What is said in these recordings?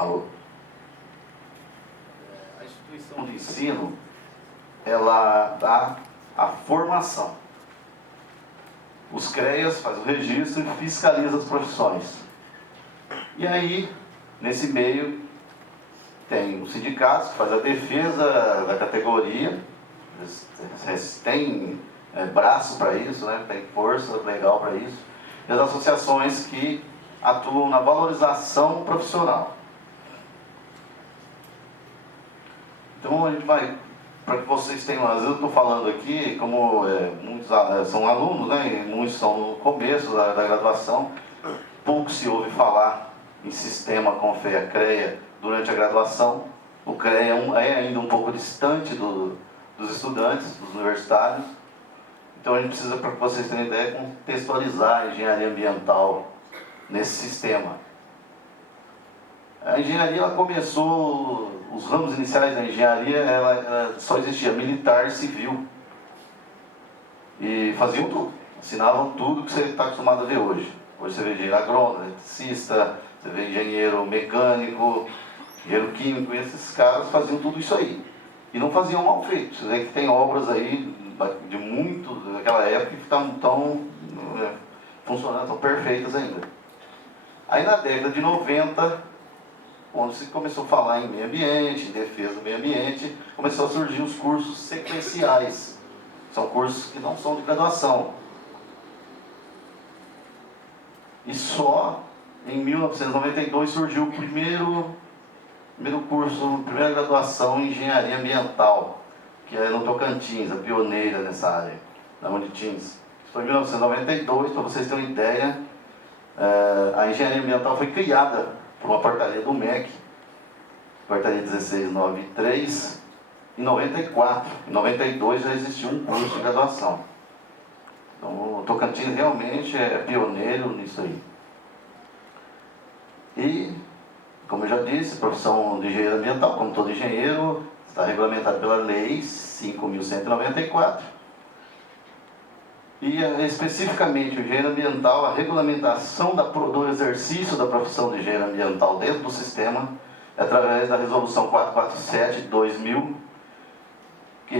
Alô? A instituição de ensino, ela dá a formação. Os CREAs fazem o registro e fiscaliza as profissões. E aí, nesse meio, tem os sindicatos que fazem a defesa da categoria, eles têm braço para isso, né? Tem força legal para isso, e as associações que atuam na valorização profissional. Então a gente vai, para que vocês tenham, às vezes eu estou falando aqui, como muitos são alunos, né? E muitos são no começo da graduação, pouco se ouve falar em sistema CONFEA CREA durante a graduação. O CREA é ainda um pouco distante dos estudantes, dos universitários. Então a gente precisa, para que vocês tenham ideia, contextualizar a engenharia ambiental nesse sistema. A engenharia, ela começou, os ramos iniciais da engenharia, ela só existia militar e civil. E faziam tudo, ensinavam tudo que você está acostumado a ver hoje. Hoje você vê engenheiro agrônomo, eletricista, você vê engenheiro mecânico, engenheiro químico, e esses caras faziam tudo isso aí. E não faziam mal feito. Você vê que tem obras aí de muito, daquela época, que estão funcionando, estão perfeitas ainda. Aí na década de 90, quando se começou a falar em meio ambiente, em defesa do meio ambiente, começou a surgir os cursos sequenciais. São cursos que não são de graduação. E só em 1992 surgiu o primeiro curso, primeira graduação em engenharia ambiental, que é no Tocantins, a pioneira nessa área, na Unitins. Isso foi em 1992, para vocês terem uma ideia. A engenharia ambiental foi criada por uma portaria do MEC, portaria 1693, em 94. Em 92 já existia um curso de graduação. Então o Tocantins realmente é pioneiro nisso aí. E, como eu já disse, a profissão de engenheiro ambiental, como todo engenheiro, está regulamentada pela Lei 5.194. E, especificamente, o engenheiro ambiental, a regulamentação do exercício da profissão de engenheiro ambiental dentro do sistema, é através da Resolução 447 de 2000, que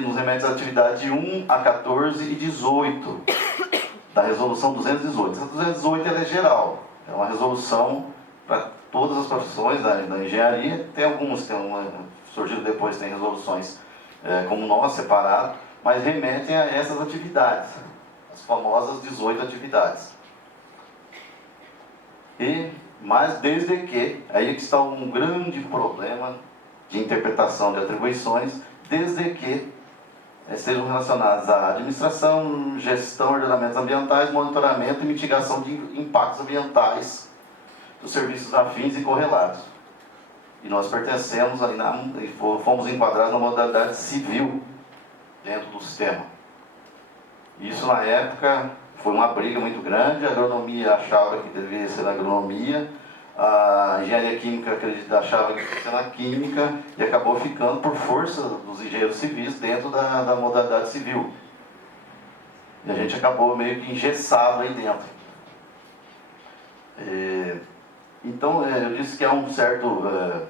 nos remete às atividades de 1 a 14 e 18 da Resolução 218. Essa 218 ela é geral, é uma resolução para todas as profissões da engenharia. Tem algumas que surgiram depois, tem resoluções como nós, separado, mas remetem a essas atividades, as famosas 18 atividades. Mas desde que, aí que está um grande problema de interpretação de atribuições, desde que estejam relacionadas à administração, gestão, ordenamentos ambientais, monitoramento e mitigação de impactos ambientais dos serviços afins e correlatos. E nós pertencemos, fomos enquadrados na modalidade civil dentro do sistema. Isso na época foi uma briga muito grande, a agronomia achava que deveria ser na agronomia, a engenharia química achava que deveria ser na química, e acabou ficando por força dos engenheiros civis dentro da modalidade civil. E a gente acabou meio que engessado aí dentro. Então, eu disse que há um certo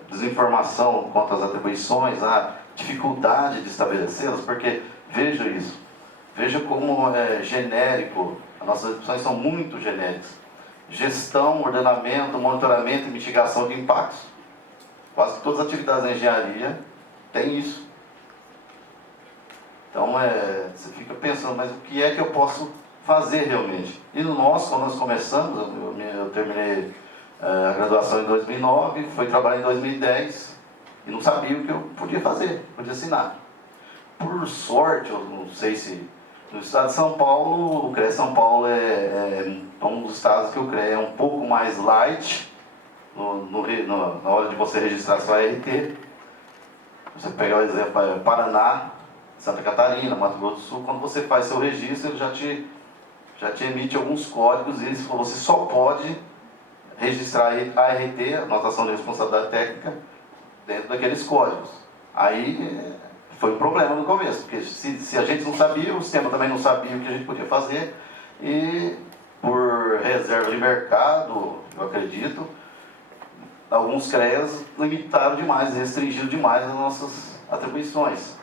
desinformação quanto às atribuições, a dificuldade de estabelecê-las, porque veja isso, veja como é genérico, as nossas atribuições são muito genéricas. Gestão, ordenamento, monitoramento e mitigação de impactos. Quase que todas as atividades da engenharia têm isso. Então, você fica pensando, mas o que é que eu posso fazer realmente? E quando nós começamos, eu terminei a graduação em 2009, fui trabalhar em 2010 e não sabia o que eu podia fazer, podia assinar. Por sorte, eu não sei se no estado de São Paulo, o CREA São Paulo é um dos estados que o CREA é um pouco mais light na hora de você registrar sua ART. Você pegar o exemplo, Paraná, Santa Catarina, Mato Grosso do Sul, quando você faz seu registro, ele já te emite alguns códigos e você só pode registrar a ART, anotação de responsabilidade técnica, dentro daqueles códigos. Aí foi um problema no começo, porque se a gente não sabia, o sistema também não sabia o que a gente podia fazer, e por reserva de mercado, eu acredito, alguns CREAs limitaram demais, restringiram demais as nossas atribuições.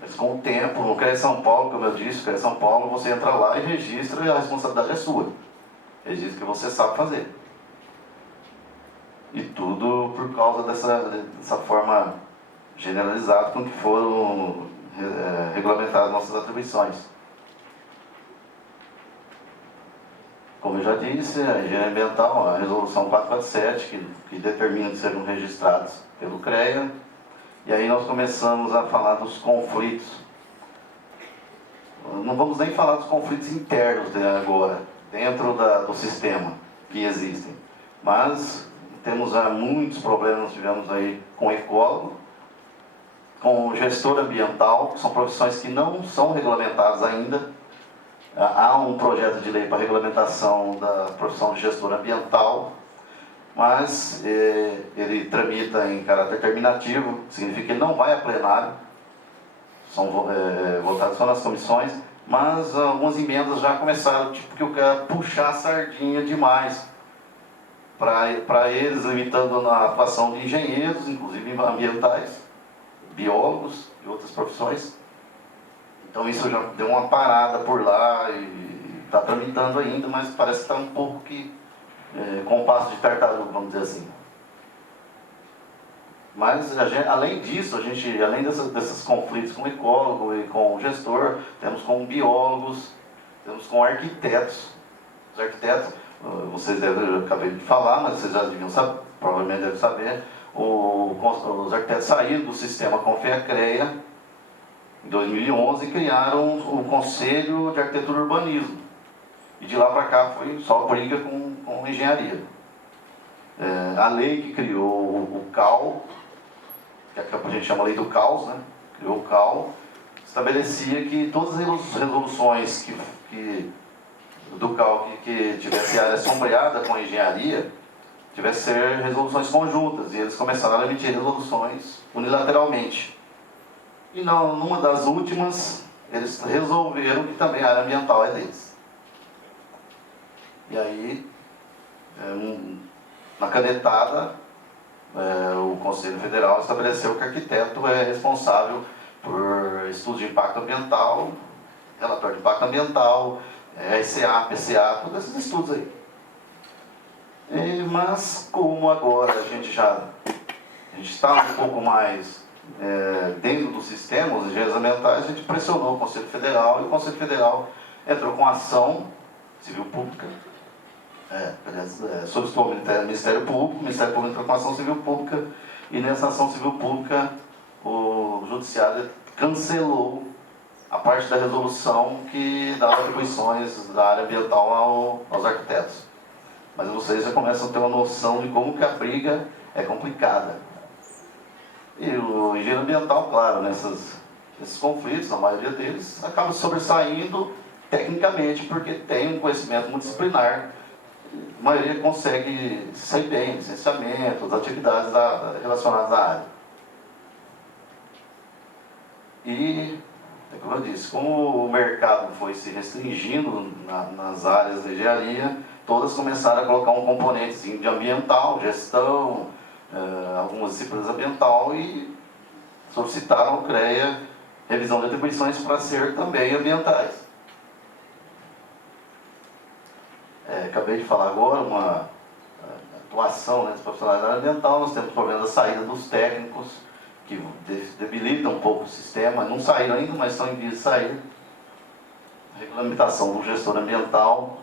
Mas com o tempo, no CREA São Paulo, como eu disse, o CREA São Paulo, você entra lá e registra e a responsabilidade é sua. Registra o que você sabe fazer. E tudo por causa dessa forma generalizada com que foram regulamentadas nossas atribuições. Como eu já disse, a engenharia ambiental, a resolução 447, que determina que sejam registrados pelo CREA. E aí nós começamos a falar dos conflitos. Não vamos nem falar dos conflitos internos agora, dentro do sistema que existem. Mas temos muitos problemas, tivemos aí com ecólogo, com gestor ambiental, que são profissões que não são regulamentadas ainda. Há um projeto de lei para regulamentação da profissão de gestor ambiental, mas ele tramita em caráter terminativo, significa que ele não vai a plenário, são votados só nas comissões, mas algumas emendas já começaram, tipo, que eu quero puxar a sardinha demais para eles, limitando na atuação de engenheiros, inclusive ambientais, biólogos e outras profissões. Então isso já deu uma parada por lá e está tramitando ainda, mas parece que está um pouco que com passo de tartaruga, vamos dizer assim. Mas, além disso, além desses conflitos com o ecólogo e com o gestor, temos com biólogos, temos com arquitetos. Os arquitetos, vocês eu acabei de falar, mas vocês já deviam saber, provavelmente devem saber, os arquitetos saíram do sistema Confea-CREA em 2011 e criaram o Conselho de Arquitetura e Urbanismo. E de lá para cá foi só briga com engenharia. A lei que criou o CAL, que a gente chama Lei do Caos, né? Criou o CAL, estabelecia que todas as resoluções do CAL que tivesse área sombreada com a engenharia, tivesse ser resoluções conjuntas, e eles começaram a emitir resoluções unilateralmente. E numa das últimas, eles resolveram que também a área ambiental é deles. E aí, na canetada, o Conselho Federal estabeleceu que o arquiteto é responsável por estudo de impacto ambiental, relatório de impacto ambiental, SCA, PCA, todos esses estudos aí. Mas como agora a gente está um pouco mais dentro do sistema, os engenheiros ambientais, a gente pressionou o Conselho Federal, e o Conselho Federal entrou com ação civil pública, solicitou o Ministério Público entrou com ação civil pública, e nessa ação civil pública o Judiciário cancelou a parte da resolução que dava atribuições da área ambiental aos arquitetos. Mas vocês já começam a ter uma noção de como que a briga é complicada. E o engenheiro ambiental, claro, nesses conflitos, a maioria deles, acaba sobressaindo tecnicamente, porque tem um conhecimento multidisciplinar. A maioria consegue sair bem, licenciamento, as atividades relacionadas à área. E, como eu disse, como o mercado foi se restringindo nas áreas de engenharia, todas começaram a colocar um componente de ambiental, gestão, algumas disciplinas ambiental, e solicitaram ao CREA revisão de atribuições para ser também ambientais. Acabei de falar agora, uma atuação dos profissionais da área ambiental. Nós temos problema da saída dos técnicos, que debilitam um pouco o sistema, não saíram ainda, mas estão em vias de sair. Regulamentação do gestor ambiental,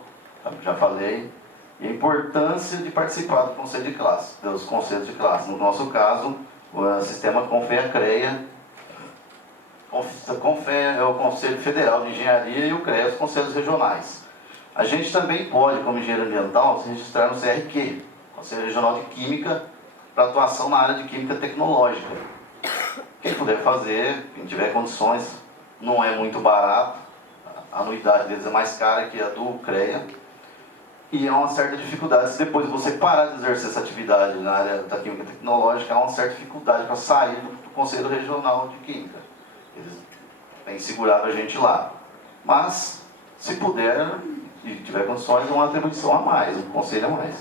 já falei. E a importância de participar do conselho de classe, dos conselhos de classe. No nosso caso, o sistema Confea-CREA. Confea é o Conselho Federal de Engenharia e o CREA os conselhos regionais. A gente também pode, como engenheiro ambiental, se registrar no CRQ, Conselho Regional de Química, para atuação na área de Química Tecnológica. Quem puder fazer, quem tiver condições, não é muito barato, a anuidade deles é mais cara que a do CREA, e há uma certa dificuldade. Se depois você parar de exercer essa atividade na área da Química Tecnológica, há uma certa dificuldade para sair do Conselho Regional de Química. Eles têm segurado a gente lá. Mas, se puder e tiver condições, é uma atribuição a mais, um conselho a mais.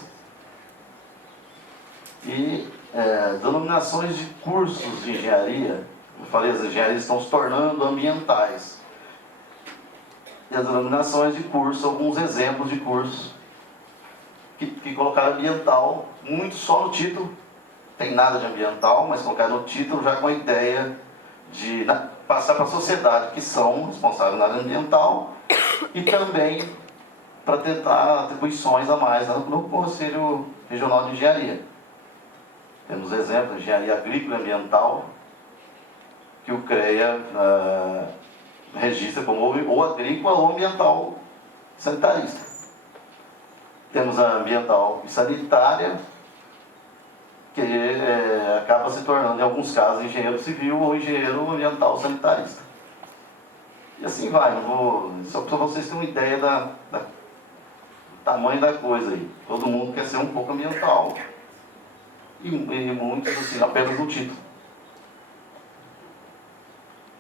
E denominações de cursos de engenharia, eu falei, as engenharias estão se tornando ambientais. E as denominações de curso, alguns exemplos de cursos que colocaram ambiental, muito só no título, tem nada de ambiental, mas colocaram no título já com a ideia de passar para a sociedade que são responsáveis na área ambiental e também para tentar atribuições a mais no Conselho Regional de Engenharia. Temos exemplos de engenharia agrícola e ambiental, que o CREA registra como ou agrícola ou ambiental sanitarista. Temos a ambiental e sanitária, que acaba se tornando, em alguns casos, engenheiro civil ou engenheiro ambiental sanitarista. E assim vai, só para vocês terem uma ideia do tamanho da coisa aí. Todo mundo quer ser um pouco ambiental, e muitos, assim, apenas no título.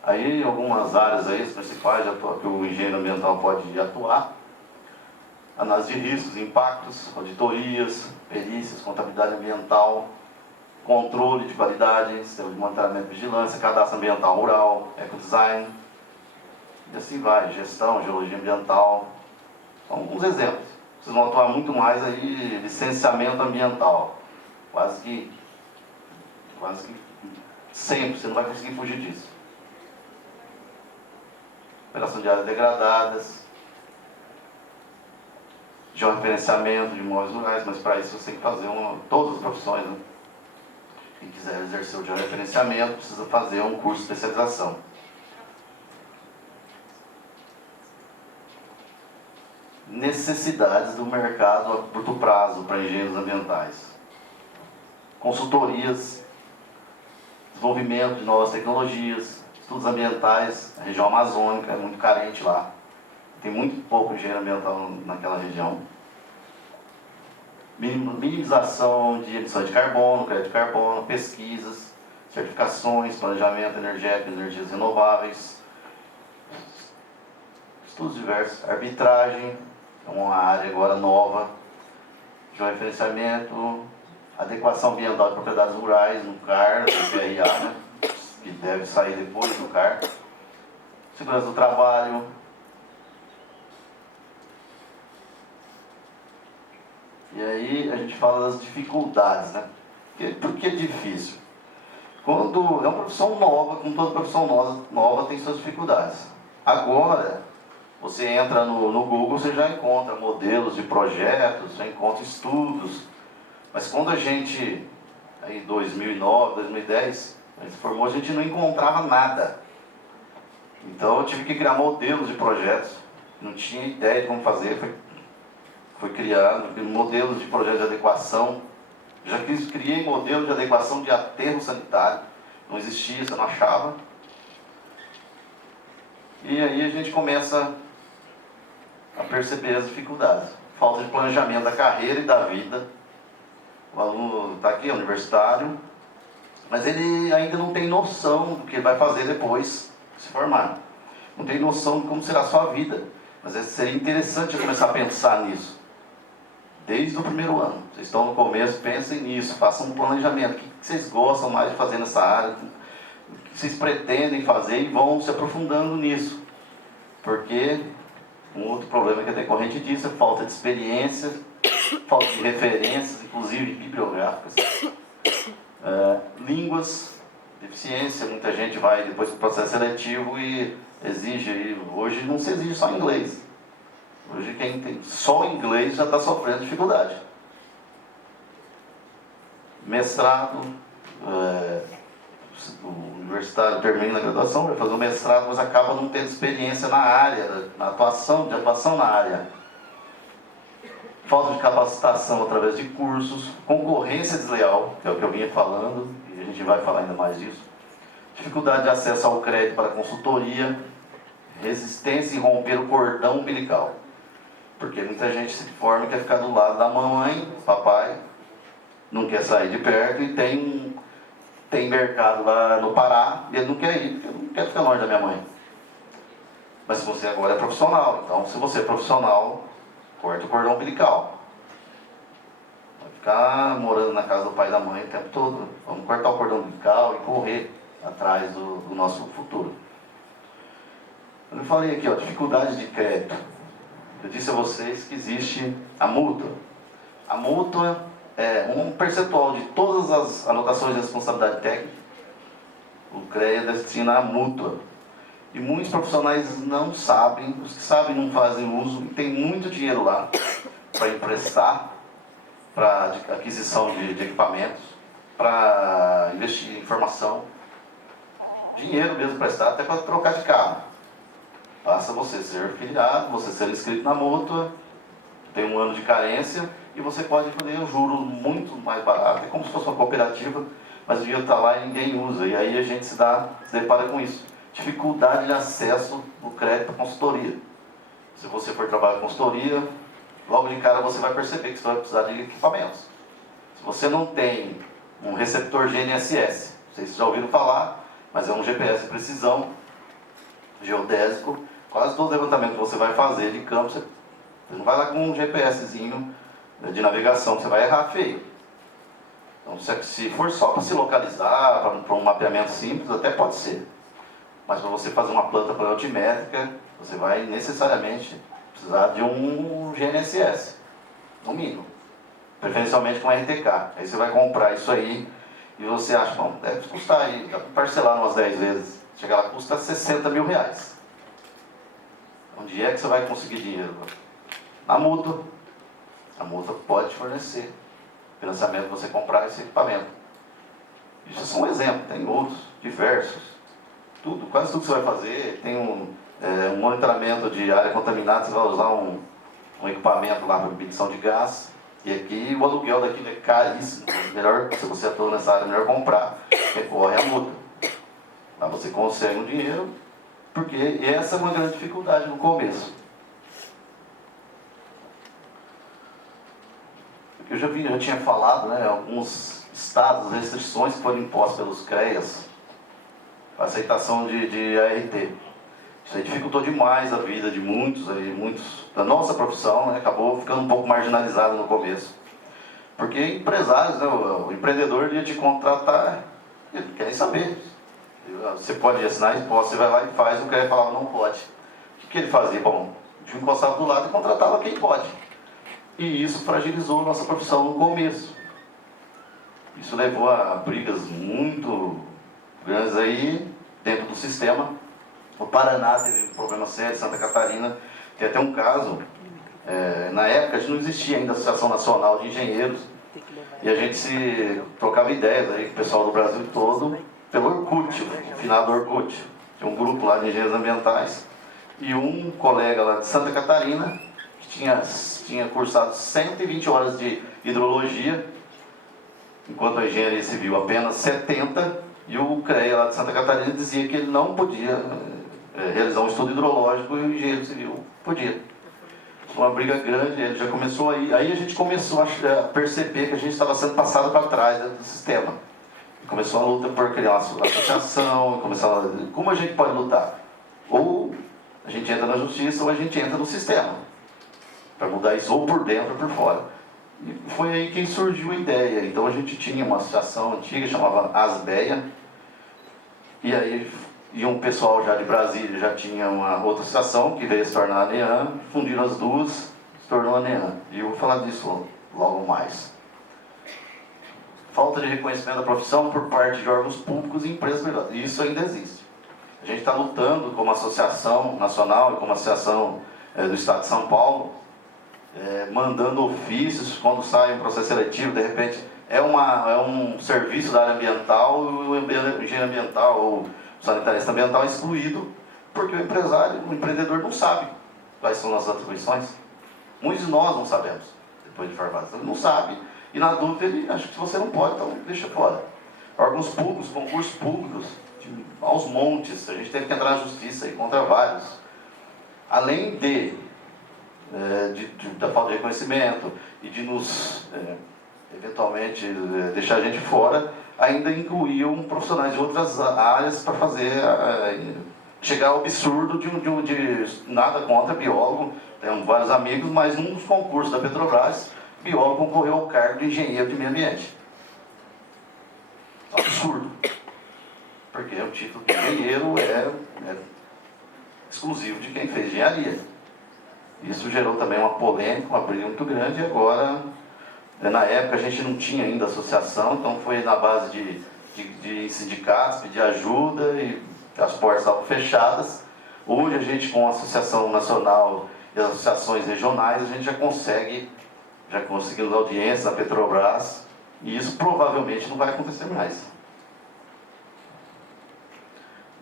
Aí, algumas áreas aí, as principais que o engenheiro ambiental pode atuar: análise de riscos, impactos, auditorias, perícias, contabilidade ambiental, controle de qualidade, sistema de monitoramento e vigilância, cadastro ambiental rural, ecodesign, e assim vai, gestão, geologia ambiental. Então, alguns exemplos. Vocês vão atuar muito mais aí, licenciamento ambiental. Quase que sempre, você não vai conseguir fugir disso. Operação de áreas degradadas, georreferenciamento de imóveis rurais, mas para isso você tem que fazer todas as profissões, né? Quem quiser exercer o georreferenciamento precisa fazer um curso de especialização. Necessidades do mercado a curto prazo para engenheiros ambientais. Consultorias, desenvolvimento de novas tecnologias, estudos ambientais. A região amazônica é muito carente lá. Tem muito pouco engenheiro ambiental naquela região. Minimização de emissões de carbono, crédito de carbono, pesquisas, certificações, planejamento energético, energias renováveis, estudos diversos, arbitragem, é uma área agora nova, georreferenciamento, adequação ambiental de propriedades rurais no CAR, no PRA, né, que deve sair depois do CAR, segurança do trabalho. E aí a gente fala das dificuldades, né? Por que é difícil? Quando é uma profissão nova, como toda profissão nova tem suas dificuldades. Agora, você entra no Google, você já encontra modelos de projetos, já encontra estudos. Mas quando a gente, em 2009, 2010, a gente se formou, a gente não encontrava nada. Então eu tive que criar modelos de projetos. Não tinha ideia de como fazer, foi criando modelos de projetos de adequação. Já criei modelo de adequação de aterro sanitário. Não existia, você não achava. E aí a gente começa a perceber as dificuldades. Falta de planejamento da carreira e da vida. O aluno está aqui, é universitário, mas ele ainda não tem noção do que ele vai fazer depois de se formar. Não tem noção de como será a sua vida. Mas seria interessante eu começar a pensar nisso. Desde o primeiro ano. Vocês estão no começo, pensem nisso, façam um planejamento. O que vocês gostam mais de fazer nessa área? O que vocês pretendem fazer e vão se aprofundando nisso. Porque um outro problema que é decorrente disso é falta de experiência, falta de referências, inclusive bibliográficas. Línguas, deficiência, muita gente vai depois do processo seletivo e exige, hoje não se exige só inglês. Hoje quem tem só inglês já está sofrendo dificuldade. Mestrado, o universitário termina a graduação, vai fazer o mestrado, mas acaba não tendo experiência na área, de atuação na área. Falta de capacitação através de cursos, concorrência desleal, que é o que eu vinha falando, e a gente vai falar ainda mais disso. Dificuldade de acesso ao crédito para consultoria, resistência em romper o cordão umbilical. Porque muita gente se forma e quer ficar do lado da mamãe, papai, não quer sair de perto e tem mercado lá no Pará e ele não quer ir, porque eu não quero ficar longe da minha mãe. Mas se você agora é profissional, então se você é profissional, corta o cordão umbilical. ficar morando na casa do pai e da mãe o tempo todo. Vamos cortar o cordão umbilical e correr atrás do nosso futuro. Eu falei aqui, ó, dificuldade de crédito. Eu disse a vocês que existe a mútua. A mútua é um percentual de todas as anotações de responsabilidade técnica. O CREA destina a mútua. E muitos profissionais não sabem, os que sabem não fazem uso, e tem muito dinheiro lá para emprestar, para aquisição de equipamentos, para investir em formação. Dinheiro mesmo prestar, até para trocar de carro. Basta você ser filiado, você ser inscrito na mútua, tem um ano de carência, e você pode fazer um juro muito mais barato, é como se fosse uma cooperativa, mas o dinheiro está lá e ninguém usa, e aí a gente se depara com isso. Dificuldade de acesso no crédito à consultoria. Se você for trabalhar com consultoria, logo de cara você vai perceber que você vai precisar de equipamentos. Se você não tem um receptor GNSS, não sei se vocês já ouviram falar, mas é um GPS de precisão, geodésico, quase todo levantamento que você vai fazer de campo, você não vai lá com um GPSzinho de navegação, você vai errar feio. Então, se for só para se localizar, para um mapeamento simples, até pode ser. Mas para você fazer uma planta planimétrica, você vai necessariamente precisar de um GNSS, no mínimo. Preferencialmente com RTK. Aí você vai comprar isso aí e você acha, bom, deve custar aí, dá para parcelar umas 10 vezes. Chega lá, custa 60 mil reais. Onde é que você vai conseguir dinheiro? Na mútua. A mútua pode te fornecer financiamento para você comprar esse equipamento. Isso é só um exemplo, tem outros, diversos. Tudo, quase tudo que você vai fazer, tem um monitoramento de área contaminada, você vai usar um equipamento lá para medição de gás, e aqui o aluguel daquilo é caríssimo. Melhor, se você atua nessa área, é melhor comprar, recorre à mútua. Aí você consegue um dinheiro, porque essa é uma grande dificuldade no começo. Eu já tinha falado, né, alguns estados, restrições que foram impostas pelos CREAs para aceitação de ART. Isso aí dificultou demais a vida de muitos da nossa profissão, né, acabou ficando um pouco marginalizado no começo. Porque empresários, né, o empreendedor ia te contratar, eles querem saber. Você pode assinar a imposto, você vai lá e faz, o CREA falava não pode. O que ele fazia? Bom, ele encostava do lado e contratava quem pode. E isso fragilizou a nossa profissão no começo. Isso levou a brigas muito grandes aí dentro do sistema. O Paraná teve um problema sério, Santa Catarina tem até um caso. Na época a gente não existia ainda a Associação Nacional de Engenheiros, e a gente se trocava ideias aí com o pessoal do Brasil todo pelo Orkut, o finado Orkut. Tinha um grupo lá de engenheiros ambientais e um colega lá de Santa Catarina que tinha cursado 120 horas de hidrologia, enquanto a engenharia civil apenas 70, e o CREA lá de Santa Catarina dizia que ele não podia realizar um estudo hidrológico e o engenheiro civil podia. Uma briga grande, ele já começou aí a gente começou a perceber que a gente estava sendo passado para trás dentro do sistema. Começou a luta por criar uma associação, como a gente pode lutar? Ou a gente entra na justiça ou a gente entra no sistema, para mudar isso ou por dentro ou por fora. E foi aí que surgiu a ideia. Então a gente tinha uma associação antiga, chamava Asbeia, e aí um pessoal já de Brasília já tinha uma outra associação que veio a se tornar a NEAM, fundiram as duas, se tornou a NEAM. E eu vou falar disso logo mais. Falta de reconhecimento da profissão por parte de órgãos públicos e empresas privadas. E isso ainda existe. A gente está lutando como associação nacional e como associação do Estado de São Paulo, mandando ofícios quando sai um processo seletivo, de repente é um serviço da área ambiental, o engenheiro ambiental ou o sanitarista ambiental é excluído, porque o empreendedor não sabe quais são as atribuições. Muitos de nós não sabemos, depois de formado, ele não sabe, e na dúvida ele acha que você não pode, então deixa fora. Órgãos públicos, concursos públicos, aos montes, a gente teve que entrar na justiça e contra vários. Além da falta de reconhecimento e de nos, eventualmente, deixar a gente fora, ainda incluíam profissionais de outras áreas para fazer, chegar ao absurdo de nada contra biólogo, temos vários amigos, mas num dos concursos da Petrobras, biólogo concorreu ao cargo de engenheiro de meio ambiente. Absurdo. Porque o título de engenheiro é exclusivo de quem fez engenharia. Isso gerou também uma polêmica, uma briga muito grande, e agora, na época a gente não tinha ainda associação, então foi na base de sindicatos, pedir ajuda, e as portas estavam fechadas. Hoje a gente, com a Associação Nacional e as associações regionais, a gente já conseguimos audiência na Petrobras, e isso provavelmente não vai acontecer mais.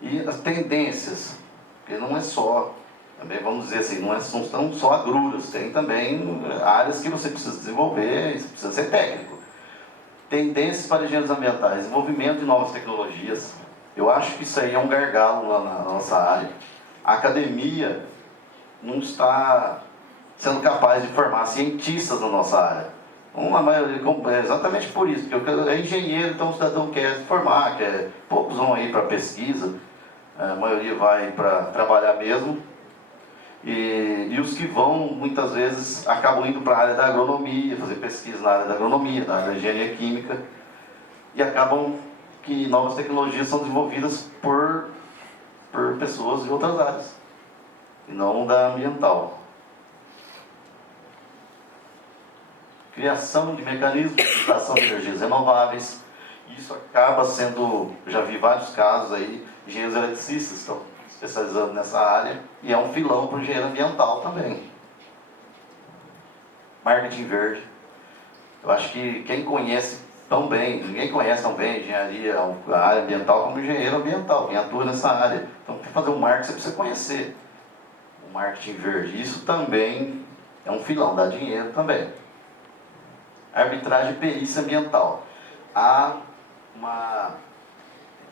E as tendências, porque não é só, também vamos dizer assim, não são só agruras, tem também áreas que você precisa desenvolver, você precisa ser técnico. Tendências para engenheiros ambientais, desenvolvimento de novas tecnologias. Eu acho que isso aí é um gargalo lá na nossa área. A academia não está sendo capaz de formar cientistas na nossa área. Uma maioria, exatamente por isso, porque é engenheiro, então o cidadão quer se formar, poucos vão aí para pesquisa, a maioria vai para trabalhar mesmo, e os que vão, muitas vezes, acabam indo para a área da agronomia, fazer pesquisa na área da agronomia, na área da engenharia química, e acabam que novas tecnologias são desenvolvidas por pessoas de outras áreas, e não da ambiental. Criação de mecanismos de utilização de energias renováveis. Isso acaba sendo, já vi vários casos aí, engenheiros eletricistas estão especializando nessa área, e é um filão para o engenheiro ambiental também. Marketing verde. Eu acho que quem conhece tão bem, ninguém conhece tão bem a engenharia, a área ambiental como engenheiro ambiental, quem atua nessa área. Então, para fazer um marketing, você precisa conhecer o marketing verde. Isso também é um filão, dá dinheiro também. Arbitragem e perícia ambiental. Há uma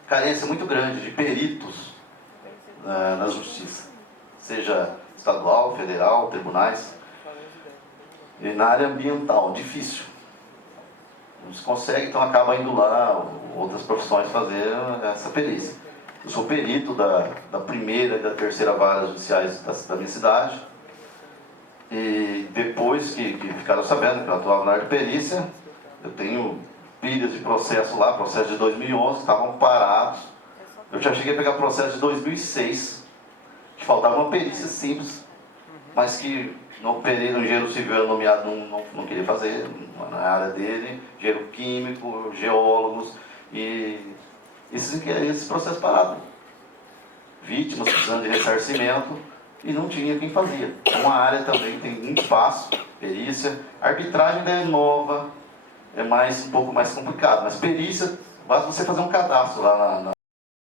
carência muito grande de peritos na justiça, seja estadual, federal, tribunais, e na área ambiental, difícil. Não se consegue, então acaba indo lá outras profissões fazer essa perícia. Eu sou perito da primeira e da terceira vara judiciais da minha cidade, e depois que ficaram sabendo que eu atuava na área de perícia, eu tenho pilhas de processo lá, processo de 2011, estavam parados. Eu já cheguei a pegar processo de 2006, que faltava uma perícia simples, mas que no engenheiro civil era nomeado, não queria fazer, na área dele, engenheiro químico, geólogos, e esse processo parado. Vítimas precisando de ressarcimento, e não tinha quem fazia. Uma área também tem muito espaço, perícia. A arbitragem ainda é nova, é um pouco mais complicado, mas perícia, basta você fazer um cadastro lá na